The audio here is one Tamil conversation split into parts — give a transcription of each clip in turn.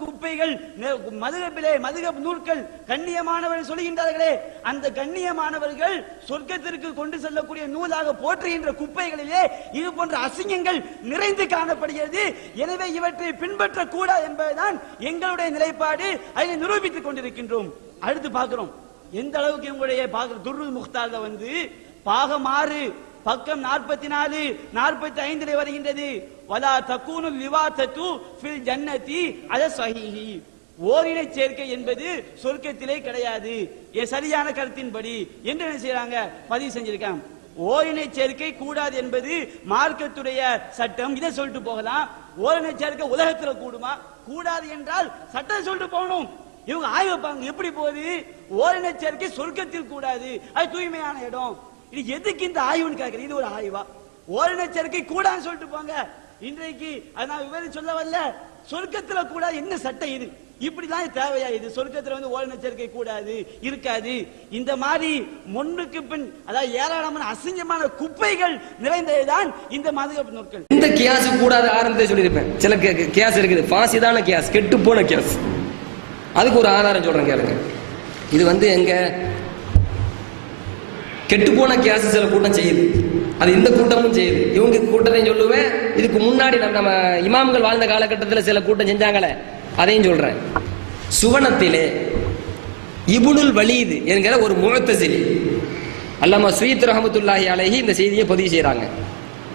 குப்பைகள் மதுகபிலே மதுகப் நூல்கள் கண்ணியமானவர்கள் சொல்கின்றார்களே, அந்த கண்ணியமானவர்கள் சொர்க்கத்திற்கு கொண்டு செல்லக்கூடிய நூலாக போற்றுகின்ற குப்பைகளிலே இது போன்ற அசிங்கங்கள் நிறைந்து காணப்படுகிறது. எனவே இவற்றை பின்பற்றக்கூடாது என்பதுதான் எங்களுடைய நிலைப்பாடு. அதை நிரூபித்துக் கொண்டிருக்கின்றோம். அடுத்து பார்க்கிறோம் எந்த அளவுக்கு உங்களுடைய துர்ருல் முக்தால பாகம் 6 பக்கம் 44 45 வருகின்றது. வலா தக்கூனு லிவாதத்து ஃபில் ஜன்னதி அல ஸஹீஹி. ஓரினை சேர்க்கை என்பது சொர்க்கத்திலே கிடையாது சரியான கருத்தின்படி என்று என்ன செய்றாங்க பதிவு செஞ்சிருக்காங்க. ஓரினை சேர்க்கை கூடாது என்பது மார்க்கத்துடைய சட்டம். இதை சொல்லிட்டு போகலாம். ஓரினை சேர்க்கை உலகத்துல கூடுமா? கூடாது என்றால் சட்டம் சொல்லிட்டு போகணும். இவங்க ஆய்வு வைப்பாங்க. எப்படி போகுது? ஓரினை சேர்க்கை சொர்க்கத்தில் கூடாது, அது தூய்மையான இடம். இது எதுக்கு இந்த ஆய்வுன்னு கேட்கிறேன். இது ஒரு ஆய்வா? ஓரின சேர்க்கை கூடாதுன்னு சொல்லிட்டு போங்க. இன்றைக்கு நான் விவரம் சொல்ல வரல. சொர்க்கத்துல கூடாது என்ன சட்டம் இது? இப்படிதான் தேவையா? இது சொர்க்கத்துல ஓரின சேர்க்கை கூடாது இருக்காது. இந்த மாதிரி முன்னுக்கு பின் அதாவது ஏராளமான அசிங்கமான குப்பைகள் நிறைந்ததுதான் இந்த மதுகப் நூல்கள். இந்த கியாஸ் கூடாது ஆரம்பத்தை சொல்லியிருப்பேன். சில கியாஸ் இருக்குது, பாசிதான கியாஸ், கெட்டு போன கியாஸ். அதுக்கு ஒரு ஆதாரம் சொல்றேன் கேளுங்க. இது எங்க கெட்டு போன கியாஸ் சில கூட்டம் செய்யுது, அது இந்த கூட்டமும் செய்யுது. இவங்க கூட்டத்தையும் சொல்லுவேன். இதுக்கு முன்னாடி நம்ம இமாம்கள் வாழ்ந்த காலகட்டத்தில் சில கூட்டம் செஞ்சாங்களே, அதையும் சொல்றேன். சுவனத்திலே இப்னுல் வலீத் என்கிற ஒரு முஅத்தஸிலி, அல்லாமா சுயீத் ரஹ்மத்துல்லாஹி அலைஹி இந்த செய்தியை பதிவு செய்யறாங்க.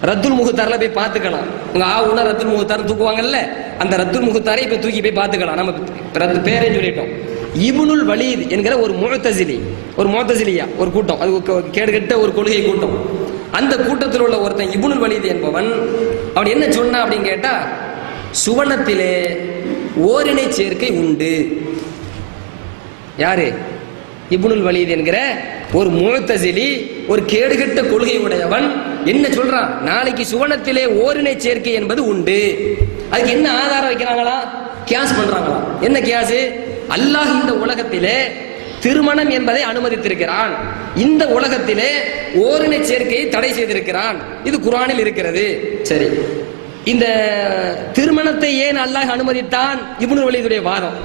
ரத்துல் முஹ்தார்ல போய் பார்த்துக்கலாம். உங்க ஆவுனா ரத்துல் முஹ்தார் தூக்குவாங்கல்ல, அந்த ரத்துல் முஹ்தாரை இப்ப தூக்கி போய் பார்த்துக்கலாம். நம்ம பேரே சொல்லிட்டோம். இப்னுல் வலீத் என்கிற ஒரு முஅத்தஸிலி, ஒரு முஅத்தஸிலியா ஒரு கூட்டம், அது கேடுகட்ட ஒரு கொள்கை கூட்டம். அந்த கூட்டத்தில் உள்ள ஒருத்தன் இப்னுல் வலீத் என்பவன் அவன் என்ன சொன்னா அப்படின்னு கேட்டா, சுவனத்திலே ஓரினை சேர்க்கை உண்டு. யாரு? இப்னுல் வலீத் என்கிற ஒரு முஅத்தஸிலி, ஒரு கேடுகட்ட கொள்கை உடையவன் என்ன சொல்றான்? நாளைக்கு சுவனத்திலே ஓரினை சேர்க்கை என்பது உண்டு. அதுக்கு என்ன ஆதாரம் வைக்கிறாங்களா? கியாஸ் பண்றாங்களா? என்ன கியாஸ்? அல்லாஹ் இந்த உலகத்திலே திருமணம் என்பதை அனுமதித்திருக்கிறான், இந்த உலகத்திலே ஓரினை சேர்க்கையை தடை செய்திருக்கிறான். இது குர்ஆனில் இருக்கிறது. சரி, இந்த திருமணத்தை ஏன் அல்லாஹ் அனுமதித்தான்? இப்னுல் வலீதுடைய வாதம்.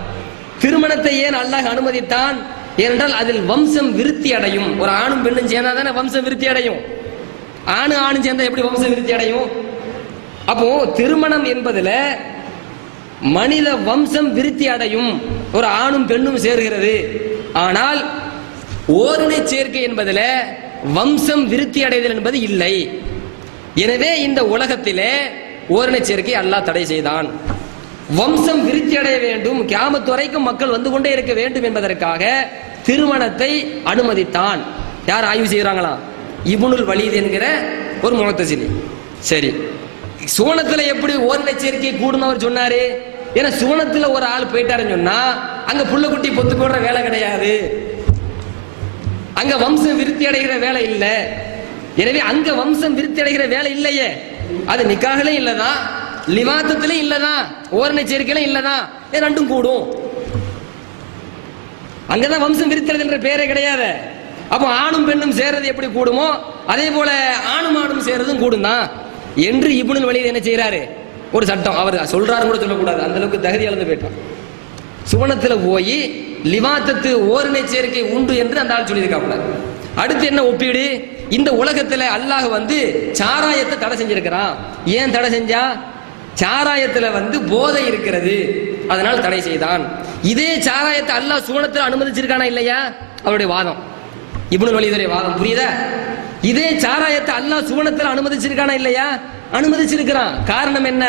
திருமணத்தை ஏன் அல்லாஹ் அனுமதித்தான்? ஏனென்றால் அதில் வம்சம் விருத்தி அடையும். ஒரு ஆணும் பெண்ணும் சேர்ந்தா தானே வம்சம் விருத்தி அடையும். ஆணும் சேர்ந்தா எப்படி வம்சம் விருத்தி அடையும்? அப்போ திருமணம் என்பதுல மனித வம்சம் விருத்தி அடையும், ஒரு ஆணும் பெண்ணும் சேர்கிறது. ஆனால் ஓரினை சேர்க்கை என்பதில் வம்சம் விருத்தி அடைதல் என்பது இல்லை. எனவே இந்த உலகத்திலே ஓரினை சேர்க்கை அல்லாஹ் தடை செய்தான். வம்சம் விருத்தி அடைய வேண்டும், கியாமத் வரைக்கும் மக்கள் வந்து கொண்டே இருக்க வேண்டும் என்பதற்காக திருமணத்தை அனுமதித்தான். யார் ஆய்வு செய்யறாங்களா? இப்னுல் வலீத் என்கிற ஒரு முஅத்தஸிலி. சரி, சுவனத்துல எப்படி ஓரினை சேர்க்கை கூடுன்னு அவர் சொன்னாரு? ஏன்னா சுவனத்துல ஒரு ஆள் போயிட்டாருன்னு சொன்னா அங்க புள்ள குட்டி பொத்து போடுற வேலை கிடையாது, அங்க வம்சம் விருத்தி அடைகிற வேலை இல்ல. எனவே அங்க வம்சம் விருத்தி அடைகிற வேலை இல்லையே. அது நிக்காஹ்ல இல்லதான், லிவாதத்திலே இல்லதான், ஓரினை சேர்க்கையில இல்லதான். ரெண்டும் கூடும். அங்கதான் வம்சம் விருத்தி என்ற பேரே கிடையாது. அப்போ ஆணும் பெண்ணும் சேர்றது எப்படி கூடுமோ அதே போல ஆணும் ஆணும் சேர்றதும் கூடும் தான் என்று இப்னுல் வலீத் என்ன செய்யறாரு? ஒரு சட்டம் அவர் சொல்றாரு கூட சொல்லக்கூடாது, அந்த அளவுக்கு தகுதி அளந்து போயிட்டான். சுவனத்துல போய் லிவாத்தத்து ஓரினை சேர்க்கை உண்டு என்று அந்த ஆள் சொல்லியிருக்காப்புல. அடுத்து என்ன ஒப்பீடு? இந்த உலகத்துல அல்லாஹ் சாராயத்தை தடை செஞ்சிருக்கிறான். ஏன் தடை செஞ்சா? சாராயத்துல போதை இருக்கிறது, அதனால் தடை செய்தான். இதே சாராயத்தை அல்லாஹ் சுவனத்துல அனுமதிச்சிருக்கானா இல்லையா? அவருடைய வாதம், இப்னுல் வலீதுடைய வாதம். புரியுதா? இதே சாராயத்தை அல்லாஹ் சுவனத்துல அனுமதிச்சிருக்கானா இல்லையா? அனுமதிச்சிருக்கிறான். காரணம் என்ன?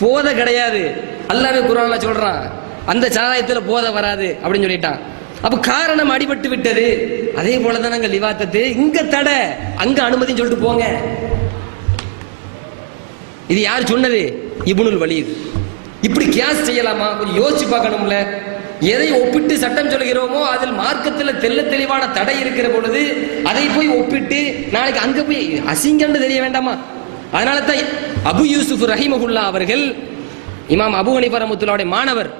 போதை கிடையாது. அல்லாஹ்வே குர்ஆன்ல சொல்றான், அந்த சாராயத்துல போதை வராது அப்படின்னு சொல்லிட்டான். அப்ப காரணம் அடிபட்டு விட்டது. அதே போலதான் அங்க லிவாத்தத்து, இங்க தடை, அங்க அனுமதின்னு சொல்லிட்டு போங்க. இது யார் சொன்னது? இப்னுல் வலீத். இப்படி கியாஸ் செய்யலாமா? கொஞ்சம் யோசிச்சு பார்க்கணும்ல. எதை ஒப்பிட்டு சட்டம் சொல்கிறோமோ அதில் மார்க்கத்தில் தெல்ல தெளிவான தடை இருக்கிற பொழுது அதை போய் ஒப்பிட்டு நாளைக்கு அங்க போய் அசிங்கன்னு தெரிய வேண்டாமா? அதனால தான் அபு யூசுப் ரஹிமஹுல்லா அவர்கள், இமாம் அபு ஹனீஃபா ரஹ்மத்துல்லாஹி மாணவர்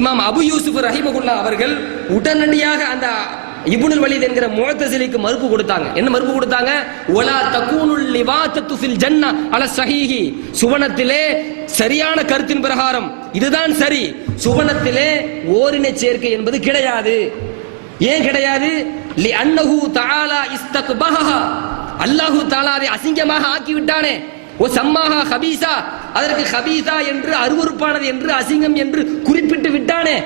இமாம் அபு யூசுப் ரஹிமஹுல்லா அவர்கள் உடனடியாக அந்த இப்னுல் வலீத் என்கிற முஅத்தஸிலிக்கு மறுப்பு கொடுத்தாங்க. என்ன மறுப்பு கொடுத்தாங்க? வலா தகூனுல் லிவாதத்து ஃபில் ஜன்னah அல ஸஹீஹி. சுவனத்திலே சரியான கருத்தின் பிரகாரம் இதுதான் சரி, சுவனத்திலே ஓரின சேர்க்கை என்பது கிடையாது. ஏன் கிடையாது? லிஅன்னஹு தஆலா இஸ்தக்பஹா, அல்லாஹு தஆலா அதை அசிங்கமாக ஆக்கி விட்டானே. ஓ சம்மாஹா ஹபீஸா, அதற்கு ஹபீஸா என்று அருவருப்பானது என்று அசிங்கம் என்று குறிப்பிட்டு விட்டானே.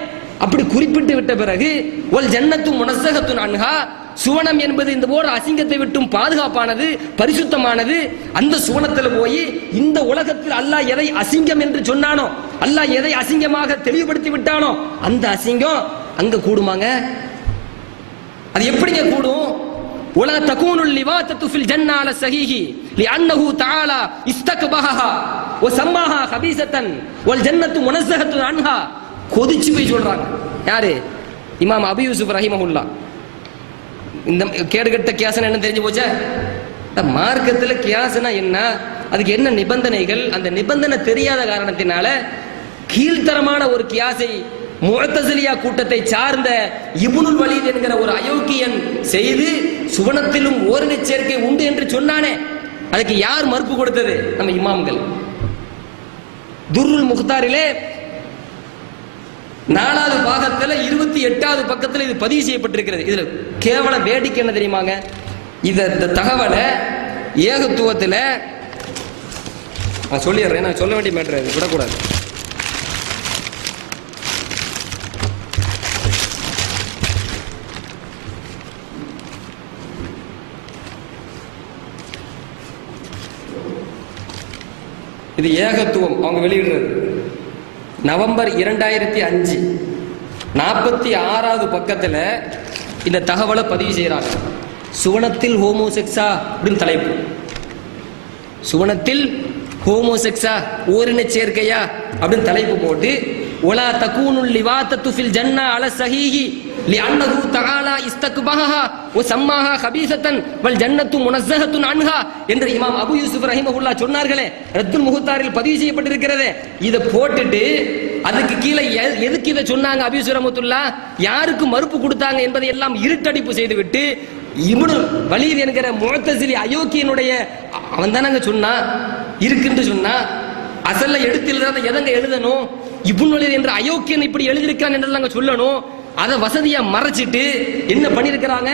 அப்படி குறிப்பிட்டு விட்ட பிறகு ஒல் ஜன்னத்து முனஸ்ஸஹத்துன் அன்ஹா, சுவனம் என்பது இந்த போன்ற அசிங்கத்தை விட்டும் பாதுகாப்பானது, பரிசுத்தமானது. அந்த சுவனத்தில் போய் இந்த உலகத்தில் அல்லாஹ் எதை அசிங்கம் என்று சொன்னானோ, அல்லாஹ் எதை அசிங்கமாக தெளிவுபடுத்தி விட்டானோ அந்த அசிங்கம் அங்க கூடுமாங்க? அது எப்படிங்க கூடும்? ولا تكون اللواطة في الجنة على الصحيح لأنه تعالى استكبهها وسماها خبيثة والجنة منزهة عنها. கொதிச்சு போய் சொல்றாங்க. யாரு? இமாம் அபு யூசுப் ரஹிமஹுல்லா. இந்த கேடுகட்ட கியாசனா என்ன தெரிஞ்சு போச்சே? மார்க்கத்துல கியாசனா என்ன, அதுக்கு என்ன நிபந்தனைகள், அந்த நிபந்தனை தெரியாத காரணத்தினால கீழ்த்தரமான ஒரு கியாசை முஅத்தஸிலியா கூட்டத்தை சார்ந்த இப்னுல் வலீத் என்கிற ஒரு அயோக்கியன் செய்து சுவனத்திலும் ஓரின சேர்க்கை உண்டு என்று சொன்னானே, அதுக்கு யார் மறுப்பு கொடுத்தது? நம்ம இமாம்கள். துர்ருல் முக்தாரிலே 4வது பாகத்துல 28வது பக்கத்துல இது பதிவு செய்யப்பட்டிருக்கிறது. இதுல கேவல வேடிக்கை என்ன தெரியுமாங்க? இந்த தகவலை ஏகத்துவத்துல நான் சொல்லிடுறேன், நான் சொல்ல வேண்டிய மேட்டர் இது, விடக்கூடாது. இது ஏகத்துவம் அவங்க வெளியிடுறது. நவம்பர் 2005 46வது பக்கத்துல இந்த தகவலை பதிவு செய்யறாங்க. சுவனத்தில் ஹோமோசெக்ஸா அப்படின்னு தலைப்பு. சுவனத்தில் ஹோமோசெக்ஸா, ஓரின சேர்க்கையா அப்படின்னு தலைப்பு போட்டு ஒலா தகூனுல் லிவாத்தத்து ஃபில் ஜன்னா அல ஸஹீஹி லிஅன்னஹு தஆலா இஸ்தக்பஹா வ சம்மாஹா கபீஸத்தன் வல் ஜன்னத்து முனஸ்ஸஹத்துன் அன்ஹா என்று இமாம் அபு யூசுப் ரஹிமஹுல்லா சொன்னார்களே, ரத்துல் முஹ்தாரில் பதிவு செய்யப்பட்டிருக்கிறது. இதை போட்டுட்டு அதுக்கு கீழே எதுக்கு இதை சொன்னாங்க அபு யூசுப் ரஹ்மத்துல்லா, யாருக்கு மறுப்பு கொடுத்தாங்க என்பதை எல்லாம் இருட்டடிப்பு செய்துவிட்டு இப்னுல் வலீத் என்கிற முஅத்தஸிலி அயோக்கியனுடைய அவன் தானங்க சொன்னா இருக்குன்னு சொன்னா, அசல்ல எடுத்து எழுதாத எதங்க எழுதணும்? இப்னுல் வலீத் என்ற அயோக்கியன் இப்படி எழுதியிருக்கான் என்று சொல்லணும். அதை வசதியா மறைச்சிட்டு என்ன பண்ணிருக்கிறாங்க?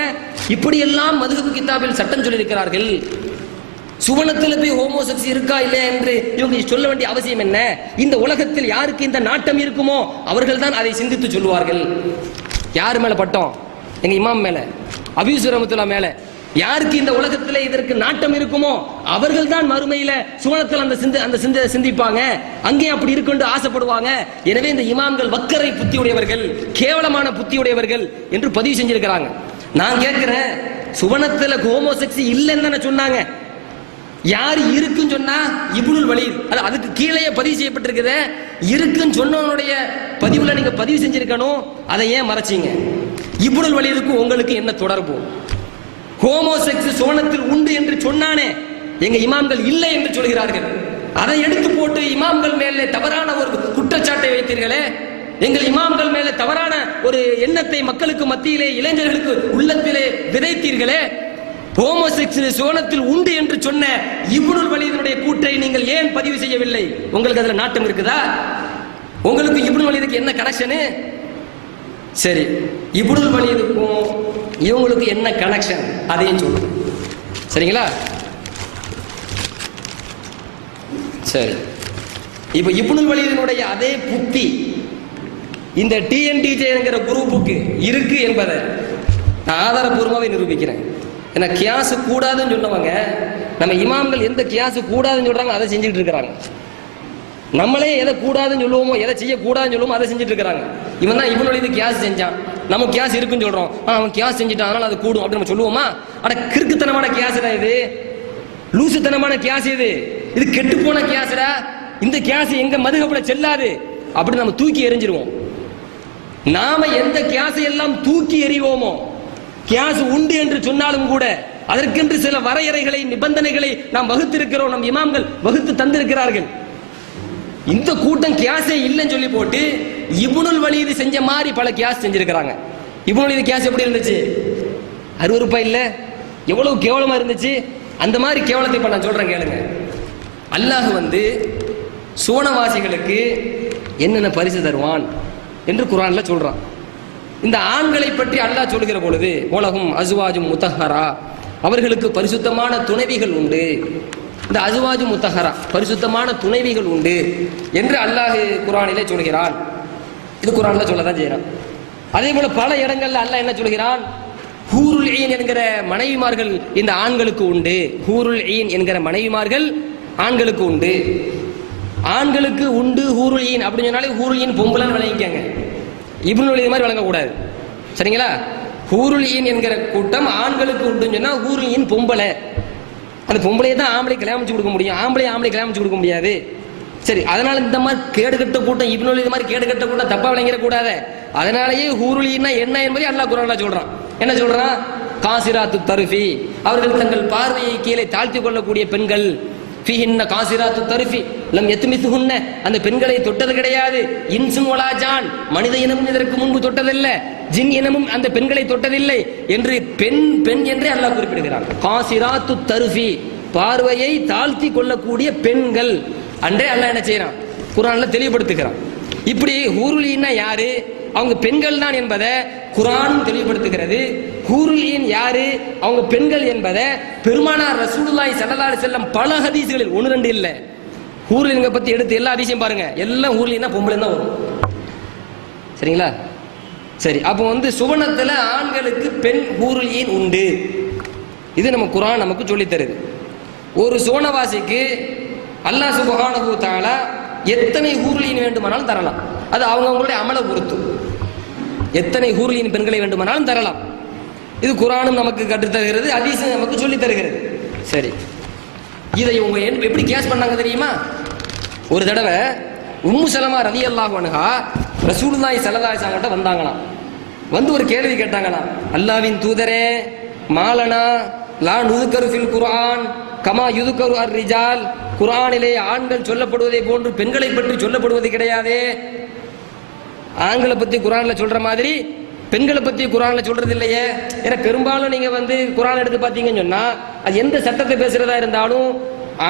இப்படி எல்லாம் மதுஹப் கிதாபில் சட்டம் சொல்லியிருக்கிறார்கள். சுவனத்தில் போய் ஹோமோசெக்ஸ் இருக்கா இல்லையா என்று இவங்க சொல்ல வேண்டிய அவசியம் என்ன? இந்த உலகத்தில் யாருக்கு இந்த நாட்டம் இருக்குமோ அவர்கள் தான் அதை சிந்தித்து சொல்லுவார்கள். யார் மேல பட்டம்? எங்க இமாம் மேல, அபூ யூசுப் ரஹ்மத்துல்லாஹ் மேல. யாருக்கு இந்த உலகத்திலே இதற்கு நாட்டம் இருக்குமோ அவர்கள் தான் மறுமையில சுவனத்தில் அந்த சிந்திப்பாங்க, அங்கே அப்படி இருக்குன்னு ஆசைப்படுவாங்க. எனவே இந்த இமாம்கள் வக்கரை புத்தியுடையவர்கள், கேவலமான புத்தியுடையவர்கள் என்று பதிவு செஞ்சிருக்கிறாங்க. நான் கேட்கிறேன், சுவனத்தில் ஹோமோசெக்ஸ் இல்லைன்னு தானே சொன்னாங்க. யார் இருக்குன்னு சொன்னா இப்னுல் வலீத். அதுக்கு கீழே பதிவு செய்யப்பட்டிருக்குது. இருக்குன்னு சொன்னவனுடைய பதிவுல நீங்க பதிவு செஞ்சிருக்கணும். அதை ஏன் மறைச்சீங்க? இப்னுல் வலீதுக்கு உங்களுக்கு என்ன தொடர்பு? ஹோமோசெக்ஸ் சுவனத்தில் உண்டு என்று சொன்னானே, எங்க இமாம்கள் இல்லை என்று சொல்கிறார்கள். அதை எடுத்து போட்டு இமாம்கள் மேலே தவறான ஒரு குற்றச்சாட்டை வைத்தீர்களே, எங்கள் இமாம்கள் மேலே தவறான ஒரு எண்ணத்தை மக்களுக்கு மத்தியிலே, இளைஞர்களுக்கு உள்ளத்திலே விதைத்தீர்களே. ஹோமோசெக்ஸ் சுவனத்தில் உண்டு என்று சொன்ன இப்னுல் வலீதுடைய கூற்றை நீங்கள் ஏன் பதிவு செய்யவில்லை? உங்களுக்கு அதுல நாட்டம் இருக்குதா? உங்களுக்கு இப்னுல் வலீதுக்கு என்ன கனெக்ஷன்? சரி, இப்னுல் வலீதுக்கும் இவங்களுக்கு என்ன கனெக்ஷன் அதையும் சொல்லுங்க. சரிங்களா? சரி, இப்ப இப்னுல் வலீதினுடைய அதே புத்தி இந்த டிஎன்டிஜே என்கிற குரூப்புக்கு இருக்கு என்பதை நான் ஆதாரபூர்வமாவே நிரூபிக்கிறேன். ஏன்னா கியாசு கூடாதுன்னு சொன்னவங்க, நம்ம இமாம்கள் எந்த கியாசு கூடாதுன்னு சொல்றாங்க அதை செஞ்சுட்டு இருக்கிறாங்க. நம்மளே எதை கூடாதுன்னு சொல்லுவோமோ, எதை செய்யக்கூடாதுன்னு சொல்லுவோமோ அதை செஞ்சுட்டு இருக்கிறாங்க. இவன் தான் இப்னுல் வலீத் கியாஸ் செஞ்சான், நம்ம கியாஸ் இருக்குன்னு சொல்றோம். அவன் கியாஸ் செஞ்சுட்டான் அதனால அது கூடும் அப்படின்னு நம்ம சொல்லுவோமா? அட கிறுக்குத்தனமான கியாசுடா இது, லூசுத்தனமான கியாஸ் இது, இது கெட்டு போன கியாசுடா. இந்த கியாஸ் எங்க மதுஹப்ல செல்லாது அப்படி நம்ம தூக்கி எறிஞ்சிருவோம். நாம எந்த கியாஸை எல்லாம் தூக்கி எறிவோமோ, கியாஸ் உண்டு என்று சொன்னாலும் கூட அதற்கென்று சில வரையறைகளை, நிபந்தனைகளை நாம் வகுத்திருக்கிறோம், நம் இமாம்கள் வகுத்து தந்திருக்கிறார்கள். இந்த கூட்டம் கியாஸே இல்லைன்னு சொல்லி போட்டு இப்னுல் வலீத் செஞ்ச மாதிரி பல கியாஸ் செஞ்சிருக்கிறாங்க. இப்னுல் வலீத் கியாஸ் எப்படி இருந்துச்சு? ₹60 இல்ல, எவ்வளவு கேவலமா இருந்துச்சு. அந்த மாதிரி கேவலத்தை இப்ப நான் சொல்றேன் கேளுங்க. அல்லாஹ் சுவனவாசிகளுக்கு என்னென்ன பரிசு தருவான்? என்று குர்ஆன்ல சொல்றான். இந்த ஆண்களை பற்றி அல்லாஹ் சொல்கிற பொழுது உலகும் அஸ்வாஜும் முத்தஹரா, அவர்களுக்கு பரிசுத்தமான துணைவிகள் உண்டு. இந்த அஸ்வாஜு முத்தஹரா, பரிசுத்தமான துணைவிகள் உண்டு என்று அல்லாஹ் குர்ஆனிலே சொல்கிறான். இது குர்ஆன்ல சொல்லதான் செய்யறான். அதே போல பல இடங்கள்ல அல்லாஹ் என்ன சொல்கிறான், ஹூருல் ஈன் என்கிற மனைவிமார்கள் இந்த ஆண்களுக்கு உண்டு. ஹூருல் ஈன் என்கிற மனைவிமார்கள் ஆண்களுக்கு உண்டு. ஆண்களுக்கு உண்டு ஹூருல் ஈன் அப்படின்னு சொன்னாலே ஹூருல் ஈன் பொம்பளைன்னு விளங்கிக்கங்க, இப்னுல் இது மாதிரி வழங்கக்கூடாது. சரிங்களா? ஹூருல் ஈன் என்கிற கூட்டம் ஆண்களுக்கு உண்டுன்னு சொன்னா ஹூருல் ஈன் பொம்பளை. அந்த பொம்பளையை தான் ஆம்பளை கல்யாணம் கொடுக்க முடியும், ஆம்பளை கல்யாணம் கொடுக்க முடியாது. சரி, அதனால இந்த மாதிரி கேடுகட்ட கூட்டம் இப்னுல் இது மாதிரி கேடுகட்ட கூட்டம் தப்பா விளங்கிட கூடாது. அதனாலேயே ஹூருல் ஈன்னா என்ன என்பதை அல்லாஹ் குர்ஆன்ல சொல்றான். என்ன சொல்றான்? காசிராத்து தருஃபி, அவர்கள் தங்கள் பார்வையை கீழே தாழ்த்தி கொள்ளக்கூடிய பெண்கள். ஃபீஹின்ன காசிராத்து தருஃபி லம் யத்மிஸுஹுன்ன, அந்த பெண்களை தொட்டது கிடையாது. இன்சும் வலா ஜான், மனித இனமும் இதற்கு முன்பு தொட்டதில்லை, ஜின் இனமும் அந்த பெண்களை தொட்டதில்லை என்று பெண் பெண் என்றே அல்லாஹ் குறிப்பிடுகிறான். காசிராத்து தருஃபி, பார்வையை தாழ்த்தி கொள்ளக்கூடிய பெண்கள் அன்றே அல்லாஹ் என்ன செய்யறான், குர்ஆன்ல தெளிவுபடுத்துகிறான். இப்படி ஹூருல் ஈன்னா யாரு, அவங்க பெண்கள் தான் என்பதை குர்ஆனும் தெளிவுபடுத்துகிறது. ஹூருல் ஈன் யாரு, அவங்க பெண்கள் என்பதை பெருமானார் ரசூலுல்லாஹி ஸல்லல்லாஹு அலைஹி வஸல்லம் பல ஹதீஸ்களில், ஒன்று ரெண்டு இல்ல, ஹூருல் ஈன்க பத்தி எடுத்து எல்லா ஹதீஸையும் பாருங்க, எல்லாம் ஹூருல் ஈன்னா பொம்பளை தான் வரும். சரிங்களா? சரி, அப்போ சுவனத்துல ஆண்களுக்கு பெண் ஹூருல் ஈன் உண்டு. இது நம்ம குர்ஆன் நமக்கு சொல்லி தருது. ஒரு சுவனவாசிக்கு அல்லாஹ் சுப்ஹானஹு வ தஆலா எத்தனை ஹூருல் ஈன் வேண்டுமானாலும் தரலாம். அது அவங்களுடைய அமலை பொறுத்து. எத்தனை ஹூருல் ஈன் பெண்களை வேண்டுமானாலும் தரலாம். இது குர்ஆனும் நமக்கு கற்றுத் தருகிறது, ஹதீஸும் நமக்கு சொல்லி தருகிறது. சரி, இதை இவங்க எப்படி கேஸ் பண்ணாங்க தெரியுமா? ஒரு தடவை உம்மு சலமா ரலியல்லாஹு அன்ஹா ரசூலுல்லாஹி ஸல்லல்லாஹு அலைஹி வஸல்லம் வந்தாங்களாம். வந்து ஒரு கேள்வி கேட்டாங்களாம், அல்லாஹ்வின் தூதரே, மாலனா லா நுதுகரு ஃபில் குர்ஆன் கமா யுதுகரு அர் ரிஜால், குர்ஆனிலே ஆண்கள் சொல்லப்படுவதை போன்று பெண்களை பற்றி சொல்லப்படுவது கிடையாது. ஆண்களை பத்தி குர்ஆன்ல சொல்ற மாதிரி பெண்களை பத்தி குர்ஆன்ல சொல்றது இல்லையே. ஏன்னா பெரும்பாலும் நீங்க குர்ஆன் எடுத்து பாத்தீங்கன்னு சொன்னா அது எந்த சட்டத்தை பேசுறதா இருந்தாலும்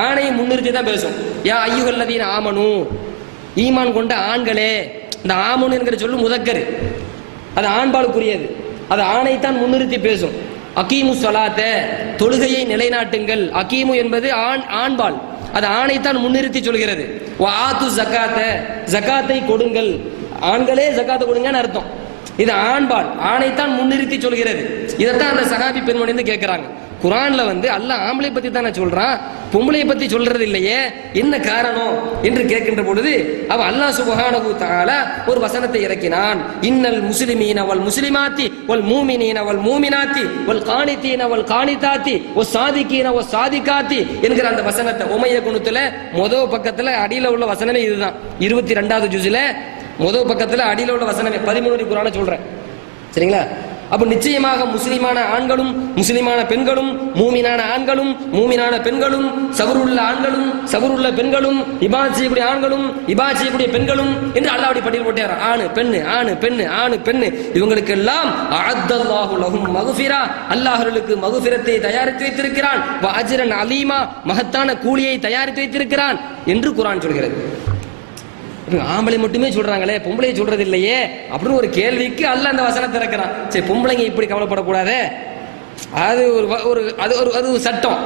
ஆணை முன்னிறுத்தி தான் பேசும். யா அய்யுஹல்லதீன ஆமனு, ஈமான் கொண்ட ஆண்களே. இந்த ஆமனு என்கிற சொல்லு முதக்கர், அது ஆண்பாளுக்குரியது, அது ஆணைத்தான் முன்னிறுத்தி பேசும். அகீமு ஸலாத்த, தொழுகையை நிலைநாட்டுங்கள். அகீமு என்பது ஆண்பாள், அது ஆணைத்தான் முன்னிறுத்தி சொல்கிறது. வ ஆத்து ஸகாத்த, ஸகாத்தை கொடுங்கள். ஆண்களே ஸகாத்தை கொடுங்கன்னு அர்த்தம். இது ஆண்பாள், ஆணைத்தான் முன்னிறுத்தி சொல்கிறது. இதைத்தான் அந்த சஹாபி பெண்மணி கேட்கிறாங்க. குர்ஆன்ல அல்லாஹ் ஆம்பளை பத்தி தானே சொல்றான், பொம்பளையை பத்தி சொல்றது இல்லையே, என்ன காரணம் என்று கேட்கின்ற பொழுது அவ அல்லாஹ் சுப்ஹானஹு வ தஆலா ஒரு வசனத்தை இறக்கினான். இன்னல் முஸ்லிமீன வல் முஸ்லிமாத்தி வல் மூமினீன வல் மூமினாத்தி வல் கானிதீன வல் கானிதாத்தி வஸ் சாதிகீன வஸ் சாதிகாத்தி என்கிற அந்த வசனத்தை உமைய குனுத்துல முதல் பக்கத்துல அடியில உள்ள வசனமே இதுதான். 22வது ஜுஸ்ல முதல் பக்கத்துல அடியில உள்ள வசனமே 13 குர்ஆனை சொல்றேன். சரிங்களா? அப்ப நிச்சயமாக முஸ்லிமான ஆண்களும் முஸ்லிமான பெண்களும், மூமினான ஆண்களும் மூமினான பெண்களும், சபருள்ள ஆண்களும் சபருள்ள பெண்களும், இபாத் செய்யக்கூடிய ஆண்களும் இபாத் செய்யக்கூடிய பெண்களும் என்று அல்லாஹ் அப்படி பட்டியல் போட்டார். ஆணு பெண்ணு, ஆணு பெண்ணு, ஆணு பெண்ணு, இவங்களுக்கு எல்லாம் அஅத்தல்லாஹு லஹும் மக்ஃபிரா, அல்லாஹ் அவர்களுக்கு மக்ஃபிரத்தை தயாரித்து வைத்திருக்கிறான். வ அஜ்ரன் அலீமா, மகத்தான கூலியை தயாரித்து வைத்திருக்கிறான் என்று குர்ஆன் சொல்கிறது. ஆம்பளை மட்டுமே சொல்றாங்களே, பொம்பளை சொல்றது இல்லையே அப்படின்னு ஒரு கேள்விக்கு அல்லாஹ் அந்த வசனத்தை இறக்குறான். சரி, பொம்பளைங்க இப்படி கவலைப்படக்கூடாது, அது ஒரு சட்டம்.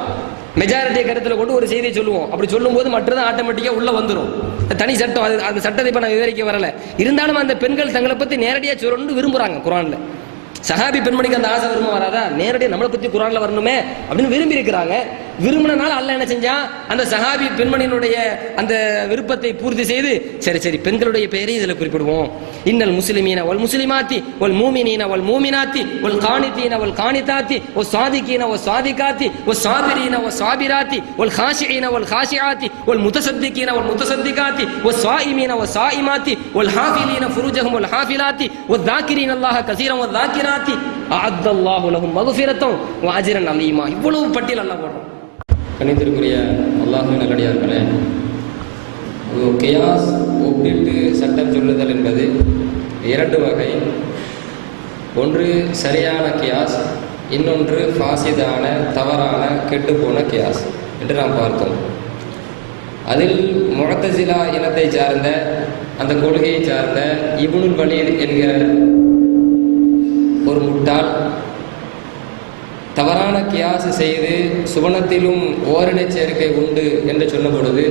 மெஜாரிட்டியை கருத்துல கொண்டு ஒரு செய்தியை சொல்லுவோம். அப்படி சொல்லும் போது மற்றதான் ஆட்டோமேட்டிக்கா உள்ள வந்துடும். தனி சட்டம், அது அந்த சட்டத்தை இப்ப நான் விவரிக்க வரல. இருந்தாலும் அந்த பெண்கள் தங்களை பத்தி நேரடியா சொல்லணும்னு விரும்புறாங்க குர்ஆன்ல. சஹாபி பெண்மணிக்கு அந்த ஆசை விரும்ப வராதா? நேரடியாக நம்மளை பத்தி குர்ஆன்ல வரணுமே அப்படின்னு விரும்பி இருக்கிறாங்க. விரும்பினால அல்லாஹ் என்ன செஞ்சான், அந்த சஹாபி பெண்மணியினுடைய அந்த விருப்பத்தை பூர்த்தி செய்து சரி பெண்களுடைய பெயரை இதுல குறிப்பிடுவோம். இன்னல் முஸ்லிமீன வல் முஸ்லிமாத்தி வல் மூமினீன வல் மூமினாத்தி வல் கானிதீன வல் கானிதாத்தி வஸ் சாதிகீன வஸ் சாதிகாத்தி வஸ் சாபிரீன வஸ் சாபிராத்தி வல் காஷிஈன வல் காஷிஆத்தி வல் முத்தசத்திகீன வல் முத்தசத்திகாத்தி வஸ் ஸாயிமீன வஸ் ஸாயிமாத்தி வல் ஹாஃபிலீன ஃபுருஜஹும் வல் ஹாஃபிலாத்தி வல் ذاكرீன அல்லாஹ கஸீரன் வல் ذاكرாத்தி அஅத்தல்லாஹு லஹும் மக்ஃபிரத்தன் வ அஜ்ரன் அலீமா. இவ்வளவு பட்டியல் அல்லாஹ் போடுறான். கணித்திற்குரிய அல்லாஹ்வின் நல்லடியார்களே, கியாஸ் ஒப்பிட்டு சட்டம் சொல்லுதல் என்பது இரண்டு வகை. ஒன்று சரியான கியாஸ், இன்னொன்று ஃபாசிதான தவறான கெட்டுப்போன கியாஸ் என்று நாம் பார்த்தோம். அதில் முஅத்தஸிலா இனத்தை சார்ந்த அந்த கொள்கையை சார்ந்த இப்னுல் வலீத் என்கிற ஒரு முட்டாள் தவறான கியாசு செய்து சுவனத்திலும் ஓரினை சேர்க்கை உண்டு என்று சொன்ன பொழுது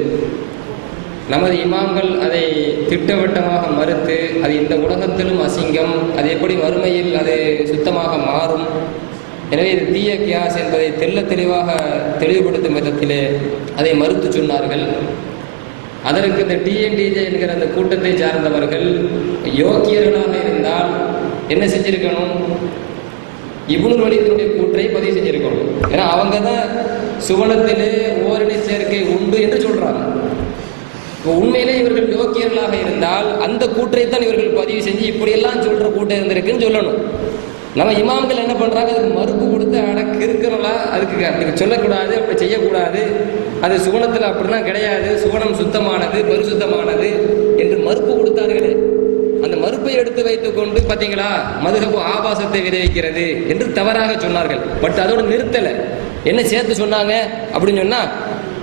நமது இமாம்கள் அதை திட்டவட்டமாக மறுத்து அது இந்த உலகத்திலும் அசிங்கம், அது எப்படி மறுமையில் அது சுத்தமாக மாறும், எனவே இது தீய கியாஸ் என்பதை தெளிவாக தெளிவுபடுத்தும் விதத்திலே அதை மறுத்து சொன்னார்கள். அதற்கு இந்த டிஎன்டிஜே என்கிற அந்த கூட்டத்தை சார்ந்தவர்கள் யோக்கியர்களாக இருந்தால் என்ன செஞ்சிருக்கணும்? இப்னுல் வலீதினுடைய கூற்றை பதிவு செஞ்சிருக்கணும். ஏன்னா அவங்க தான் சுவனத்திலே ஓரினை சேர்க்கை உண்டு என்று சொல்றாங்க. இப்போ உண்மையிலே இவர்கள் யோக்கியர்களாக இருந்தால் அந்த கூற்றை தான் இவர்கள் பதிவு செஞ்சு இப்படியெல்லாம் சொல்ற கூட்டம் இருந்திருக்குன்னு சொல்லணும். நம்ம இமாம்கள் என்ன பண்றாங்க? அதுக்கு மறுப்பு கொடுத்து அடக்கு இருக்கிறவங்களா அதுக்கு அப்படி சொல்லக்கூடாது, அப்படி செய்யக்கூடாது, அது சுவனத்தில் அப்படிலாம் கிடையாது, சுவனம் சுத்தமானது பரிசுத்தமானது என்று மறுப்பு கொடுத்தார்களே. அந்த மறுப்பை எடுத்து வைத்துக் கொண்டு பார்த்தீங்களா மதுஹபு ஆபாசத்தை விளைவிக்கிறது என்று தவறாக சொன்னார்கள். பட் அதோடு நிறுத்தலை. என்ன சேர்த்து சொன்னாங்க அப்படின்னு சொன்னா,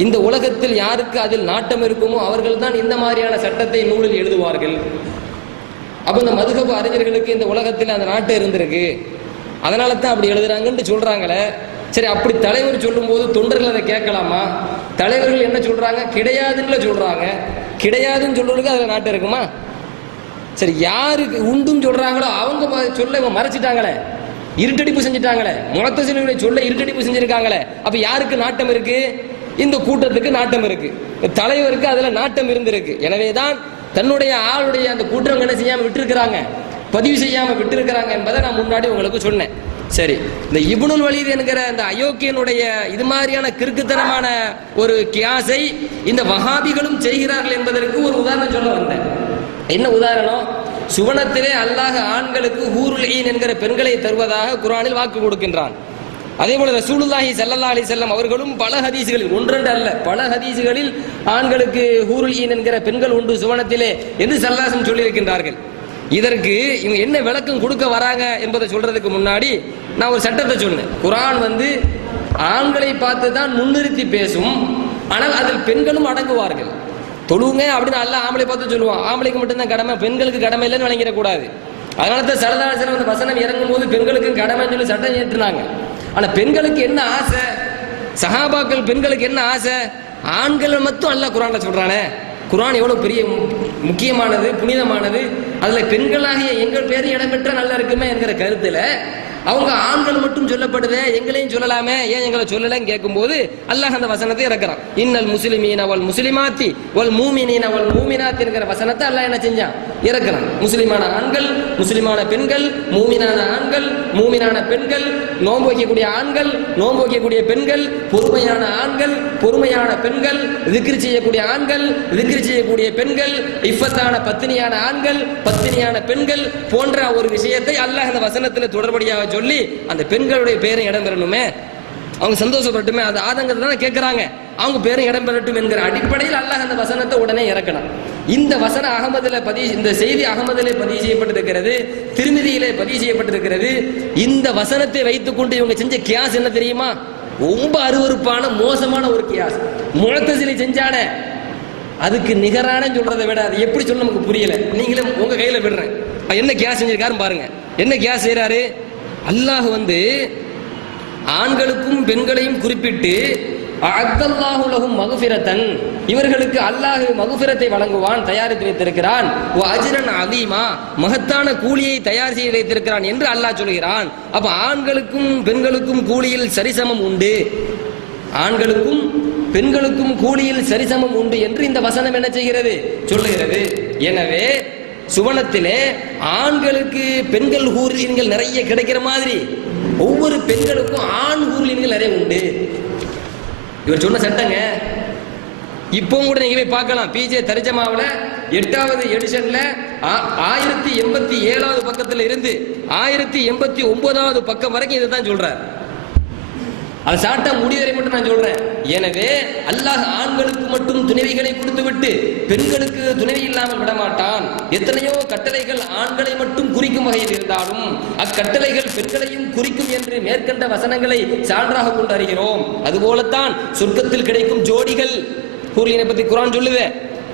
இந்த உலகத்தில் யாருக்கு அதில் நாட்டம் இருக்குமோ அவர்கள் தான் இந்த மாதிரியான சட்டத்தை நூலில் எழுதுவார்கள். அப்ப இந்த மதுஹபு அறிஞர்களுக்கு இந்த உலகத்தில் அந்த நாட்டம் இருந்திருக்கு, அதனால தான் அப்படி எழுதுறாங்கன்னு சொல்றாங்களே. சரி, அப்படி தலைவர் சொல்லும் போது தொண்டர்கள் அதை கேட்கலாமா? தலைவர்கள் என்ன சொல்றாங்க? கிடையாதுன்னு சொல்றாங்க. கிடையாதுன்னு சொல்றதுக்கு அதுல நாட்டம் இருக்குமா? சரி, யாருக்கு உண்டும் சொல்றாங்களோ அவங்க சொல்ல மறைச்சிட்டாங்களே, இருட்டடிப்பு செஞ்சுட்டாங்களே, முஅத்தஸிலிகளுடைய சொல்ல இருட்டடிப்பு செஞ்சிருக்காங்களே. அப்ப யாருக்கு நாட்டம் இருக்கு? இந்த கூட்டத்துக்கு நாட்டம் இருக்கு, தலைவருக்கு அதுல நாட்டம் இருந்திருக்கு. எனவேதான் தன்னுடைய ஆளுடைய அந்த கூட்டம் என்ன செய்யாம விட்டுருக்கிறாங்க, பதிவு செய்யாம விட்டுருக்கிறாங்க என்பதை நான் முன்னாடி உங்களுக்கு சொன்னேன். சரி, இந்த இப்னுல் வலீத் என்கிற அந்த அயோக்கியனுடைய இது மாதிரியான கிறுக்குத்தனமான ஒரு கியாஸை இந்த வஹாபிகளும் செய்கிறார்கள் என்பதற்கு ஒரு உதாரணம் சொல்ல வந்தேன். என்ன உதாரணம்? சுவனத்திலே அல்லாஹ் ஆண்களுக்கு ஹூருல் ஈன் என்கிற பெண்களை தருவதாக குர்ஆனில் வாக்கு கொடுக்கின்றான். அதே போல ரசூலுல்லாஹி ஸல்லல்லாஹு அலைஹி வஸல்லம் அவர்களும் பல ஹதீஸ்களில், ஒன்றென்று அல்ல பல ஹதீஸ்களில் ஆண்களுக்கு ஹூருல் ஈன் என்கிற பெண்கள் உண்டு சுவனத்திலே என்று ஸல்லல்லாஹு அலைஹி வஸல்லம் சொல்லியிருக்கின்றார்கள். இதற்கு இவங்க என்ன விளக்கம் கொடுக்க வராங்க என்பதை சொல்றதுக்கு முன்னாடி நான் ஒரு சட்டத்தை சொன்னேன். குர்ஆன் ஆண்களை பார்த்து தான் முன்னிறுத்தி பேசும், ஆனால் அதில் பெண்களும் அடங்குவார்கள். தொழுவுங்க அப்படின்னு அல்ல ஆம்பளை பார்த்து சொல்லுவான். ஆம்பளைக்கு மட்டும்தான் கடமை, பெண்களுக்கு கடமை இல்லைன்னு வழங்கிடக்கூடாது. அதனால தான் ஸல்லல்லாஹு அலைஹி வஸல்லம் அந்த வசனம் இறங்கும் போது பெண்களுக்கு கடமைன்னு சொல்லி சட்டம் ஏற்றினாங்க. ஆனா பெண்களுக்கு என்ன ஆசை? சஹாபாக்கள் பெண்களுக்கு என்ன ஆசை? ஆண்கள் மட்டும் அல்லாஹ் குர்ஆன்ல சொல்றானே, குர்ஆன் எவ்வளவு பெரிய முக்கியமானது, புனிதமானது, அதுல பெண்களாகிய எங்கள் பேர் இடம்பெற்ற நல்லா இருக்குமே என்கிற கருத்துல அவங்க ஆண்கள் மட்டும் சொல்லப்படுதே, எங்களையும் சொல்லலாமே, ஏன் எங்களை சொல்லலன்னு கேட்கும்போது அல்லாஹ் அந்த வசனத்தை இறக்குறான். இன்னல் முஸ்லிமீன வல் முஸ்லிமாத்தி வல் மூமினீன வல் மூமினாத் என்கிற வசனத்தை அல்லாஹ் என்ன செஞ்சான்? இறக்குறான். முஸ்லிமான ஆண்கள், முஸ்லிமான பெண்கள், மூமினான ஆண்கள், மூமினான பெண்கள், நோன்பு வைக்கக்கூடிய ஆண்கள், நோன்பு வைக்கக்கூடிய பெண்கள், பொறுமையான ஆண்கள், பொறுமையான பெண்கள், திக்ர் செய்யக்கூடிய ஆண்கள், திக்ர் செய்யக்கூடிய பெண்கள், இஃபத்தான பத்தினியான ஆண்கள், பத்தினியான பெண்கள் போன்ற ஒரு விஷயத்தை அல்லாஹ் அந்த வசனத்தில் தொடர்படியாக சொல்லி அந்த பெண்களுடைய பேரும் இடம் பெறணுமே, அவங்க சந்தோஷப்பட்டுமே, அந்த ஆதங்கத்தை தான் கேட்கிறாங்க, அவங்க பேரும் இடம் பெறட்டும் என்கிற அடிப்படையில் அல்லாஹ் அந்த வசனத்தை உடனே இறக்கணும். இந்த வசனம் அகமதுல இந்த செய்தி அகமதிலே பதிவு செய்யப்பட்டிருக்கிறது, திருமிதியிலே பதிவு செய்யப்பட்டிருக்கிறது. இந்த வசனத்தை வைத்துக் கொண்டு இவங்க செஞ்ச கியாஸ் என்ன தெரியுமா? ரொம்ப அருவருப்பான மோசமான ஒரு கியாஸ். முஅத்தஸிலி செஞ்சானே அதுக்கு நிகரான சொல்றதை விட அது எப்படி சொல்ல நமக்கு புரியல. நீங்களே உங்க கையில விடுறேன். என்ன கியாஸ் செஞ்சிருக்காரு பாருங்க. என்ன கியாஸ் செய்யறாரு? அல்லாஹ் ஆண்களுக்கும் பெண்களையும் குறிப்பிட்டு அஅத்தல்லாஹு லஹும் மக்ஃபிரத்தன், இவர்களுக்கு அல்லாஹ் மக்ஃபிரத்தை வழங்குவான், தயாரித்து வைத்திருக்கிறான், வ அஜ்ரன் அலீமா, மகத்தான கூலியை தயார் செய்து வைத்திருக்கிறான் என்று அல்லாஹ் சொல்கிறான். அப்ப ஆண்களுக்கும் பெண்களுக்கும் கூலியில் சரிசமம் உண்டு, ஆண்களுக்கும் பெண்களுக்கும் கூலியில் சரிசமம் உண்டு என்று இந்த வசனம் என்ன செய்கிறது? சொல்லுகிறது. எனவே சுவனத்திலே ஆண்களுக்கு பெண்கள் ஹூர்லீன்கள் நிறைய கிடைக்கிற மாதிரி ஒவ்வொரு பெண்களுக்கும் ஆண் ஹூர்லீன்கள் நிறைய உண்டு. இவர் சொன்ன சட்டங்க. இப்போ கூட நீங்க போய் பார்க்கலாம். பிஜே தர்ஜமாவுல 8வது எடிஷன்ல 1087வது பக்கத்துல இருந்து 1089வது பக்கம் வரைக்கும் இதுதான் சொல்றார். அது சாட்டா முடிவரை மட்டும் நான் சொல்றேன். எனவே அல்லாஹ் ஆண்களுக்கு மட்டும் துணைவிகளை கொடுத்து விட்டு பெண்களுக்கு துணைவி இல்லாமல் விடமாட்டான். எத்தனையோ கட்டளைகள் ஆண்களை மட்டும் குறிக்கும் வகையில் இருந்தாலும் அக்கட்டளைகள் பெண்களையும் குறிக்கும் என்று மேற்கண்ட வசனங்களை சான்றாக கொண்டு அறிகிறோம். அதுபோலத்தான் சொர்க்கத்தில் கிடைக்கும் ஜோடிகள் ஹூர்லீனை பத்தி குர்ஆன் சொல்லுது.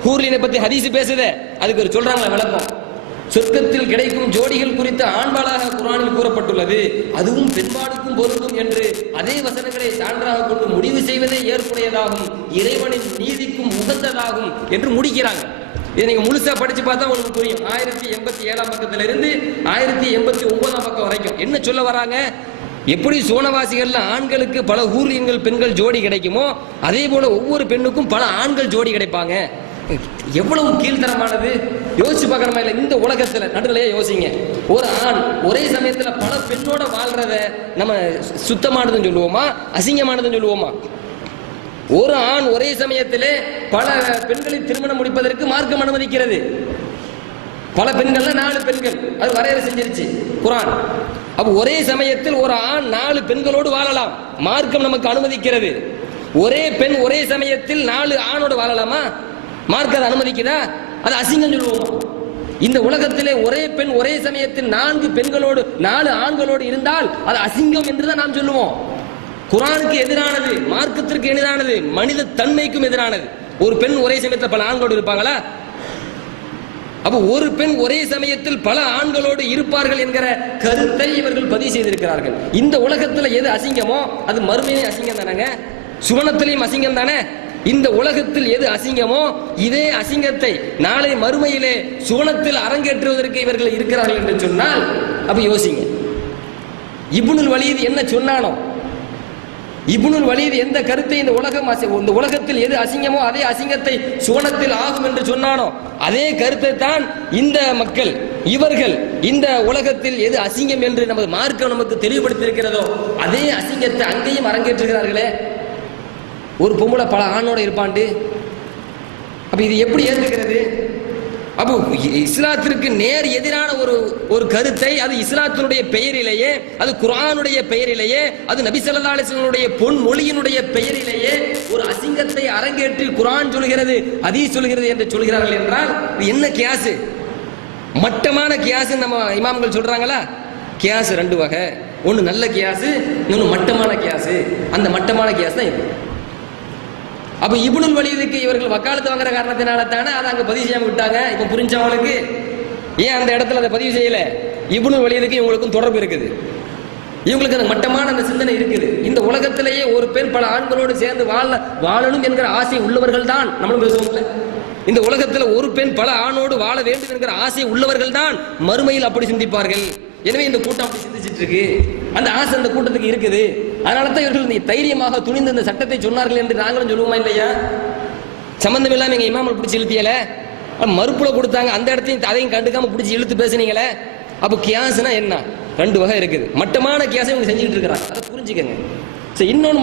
ஹூர்லினை பத்தி ஹதீஸ் பேசுதே, அதுக்கு ஒரு சொல்றாங்களா விளக்கம். சொர்க்கத்தில் கிடைக்கும் ஜோடிகள் குறித்து ஆண்பாலாக குர்ஆனில் கூறப்பட்டுள்ளது, அதுவும் பெண்பாடுக்கும் பொருந்தும் என்று அதே வசனங்களை சான்றாக கொண்டு முடிவு செய்வதே ஏற்புடையதாகும், இறைவனின் நீதிக்கும் உகந்ததாகும் என்று முடிக்கிறாங்க. இதை நீங்க முழுசா படிச்சு பார்த்தா உங்களுக்கு புரியும். 1087 பக்கத்துல இருந்து 1089 பக்கம் வரைக்கும் என்ன சொல்ல வராங்க? எப்படி சோனவாசிகள்ல ஆண்களுக்கு பல ஹூர்லின்கள் பெண்கள் ஜோடி கிடைக்குமோ அதே போல ஒவ்வொரு பெண்ணுக்கும் பல ஆண்கள் ஜோடி கிடைப்பாங்க. எவ்வளவு கீழ்த்தரமானது யோசிச்சு பார்க்கணுமா இல்ல? இந்த உலகத்துல நடுநிலையே யோசிங்க. ஒரு ஆண் ஒரே சமயத்துல பல பெண்ணோட வாழ்றத நம்ம சுத்தமானதுன்னு சொல்லுவோமா அசிங்கமானதுன்னு சொல்லுவோமா? ஒரு ஆண் ஒரே சமயத்திலே பல பெண்களை திருமணம் முடிப்பதற்கு மார்க்கம் அனுமதிக்கிறது. பல பெண்கள்ல 4 பெண்கள் அது வரையறை செஞ்சிருச்சு குர்ஆன். அப்ப ஒரே சமயத்தில் ஒரு ஆண் 4 பெண்களோடு வாழலாம், மார்க்கம் நமக்கு அனுமதிக்கிறது. ஒரே பெண் ஒரே சமயத்தில் 4 ஆணோடு வாழலாமா? மார்க்கம் அதை அனுமதிக்குதா? அது அசிங்கம் சொல்லுவோமா? இந்த உலகத்திலே ஒரே பெண் ஒரே சமயத்தில் 4 பெண்களோடு 4 ஆண்களோடு இருந்தால் அது அசிங்கம் என்றுதான் நாம் சொல்லுவோம். குர்ஆனுக்கு எதிரானது, மார்க்கத்திற்கு எதிரானது, மனித தன்மைக்கும் எதிரானது. ஒரு பெண் ஒரே சமயத்தில் பல ஆண்களோடு இருப்பாங்களா? அப்ப ஒரு பெண் ஒரே சமயத்தில் பல ஆண்களோடு இருப்பார்கள் என்கிற கருத்தை இவர்கள் பதிவு செய்திருக்கிறார்கள். இந்த உலகத்துல எது அசிங்கமோ அது மறுமையிலே அசிங்கம் தானங்க, சுவனத்திலையும் அசிங்கம் தானே. இந்த உலகத்தில் எது அசிங்கமோ இதே அசிங்கத்தை நாளை மறுமையிலே சுவனத்தில் அரங்கேற்றுவதற்கு இவர்கள் இருக்கிறார்கள் என்று சொன்னால் அப்ப யோசிங்க. இப்னுல் வலீத் என்ன சொன்னானோ, இப்னுல் வலீத் எந்த கருத்தை இந்த உலகத்தில் எது அசிங்கமோ அதே அசிங்கத்தை சுவனத்தில் ஆகும் என்று சொன்னானோ அதே கருத்தை தான் இந்த மக்கள் இவர்கள் இந்த உலகத்தில் எது அசிங்கம் என்று நமது மார்க்கம் நமக்கு தெளிவுபடுத்தியிருக்கிறதோ அதே அசிங்கத்தை அங்கேயும் அரங்கேற்றுகிறார்களே. ஒரு பொம்பளை பல ஆணோட இருப்பாண்டு, அப்ப இது எப்படி ஏற்றுக்கிறது? அப்போ இஸ்லாத்திற்கு நேர் எதிரான ஒரு கருத்தை அது இஸ்லாத்தினுடைய பெயரிலேயே, அது குர்ஆனுடைய பெயரிலேயே, அது நபி ஸல்லல்லாஹு அலைஹி வஸல்லம் பொன் மொழியினுடைய பெயரிலேயே ஒரு அசிங்கத்தை அரங்கேற்றி குர்ஆன் சொல்கிறது ஹதீஸ் சொல்கிறது என்று சொல்கிறார்கள் என்றால் இது என்ன கியாஸ்? மட்டமான கியாஸ் நம்ம இமாம்கள் சொல்றாங்களா? கியாஸ் 2 வகை, ஒன்னு நல்ல கியாஸ், இன்னொன்னு மட்டமான கியாஸ். அந்த மட்டமான கியாஸ் தான் இது. அப்ப இப்னுல் வலீதுக்கு இவர்கள் வக்காலத்து வாங்குற காரணத்தினால தானே அதை அங்க பதிவு செய்யாம விட்டாங்க. இப்ப புரிஞ்சவங்களுக்கு ஏன் அந்த இடத்துல அதை பதிவு செய்யல? இப்னுல் வலீதுக்கு இவங்களுக்கும் தொடர்பு இருக்குது, இவங்களுக்கு அந்த மட்டமான அந்த சிந்தனை இருக்குது. இந்த உலகத்திலேயே ஒரு பெண் பல ஆண்களோடு சேர்ந்து வாழணும் என்கிற ஆசை உள்ளவர்கள் தான் நம்மளும் பேசுவோம்ல. இந்த உலகத்துல ஒரு பெண் பல ஆணோடு வாழ வேண்டும் என்கிற ஆசை உள்ளவர்கள் தான் மறுமையில் அப்படி சிந்திப்பார்கள். எனவே இந்த கூட்டம் அப்படி சிந்திச்சிட்டு இருக்கு, அந்த ஆசை அந்த கூட்டத்துக்கு இருக்குது. அதனால தான் இவர்கள் தைரியமாக துணிந்து இந்த சட்டத்தை சொன்னார்கள் என்று நாங்களும் சொல்லுவோமா இல்லையா? சம்பந்தம் இல்லாம எங்க இமாமல் பிடிச்சி இழுத்தியல, மறுப்புல கொடுத்தாங்க, அந்த இடத்தையும் அதையும் கண்டுக்காம பிடிச்சி இழுத்து பேசுனீங்களே. அப்ப கியாஸ்னா என்ன? 2 வகை இருக்குது. மட்டமான கியாஸை இவங்க செஞ்சுட்டு இருக்கிறாங்க, அதை புரிஞ்சுக்கங்க. இன்னொன்னு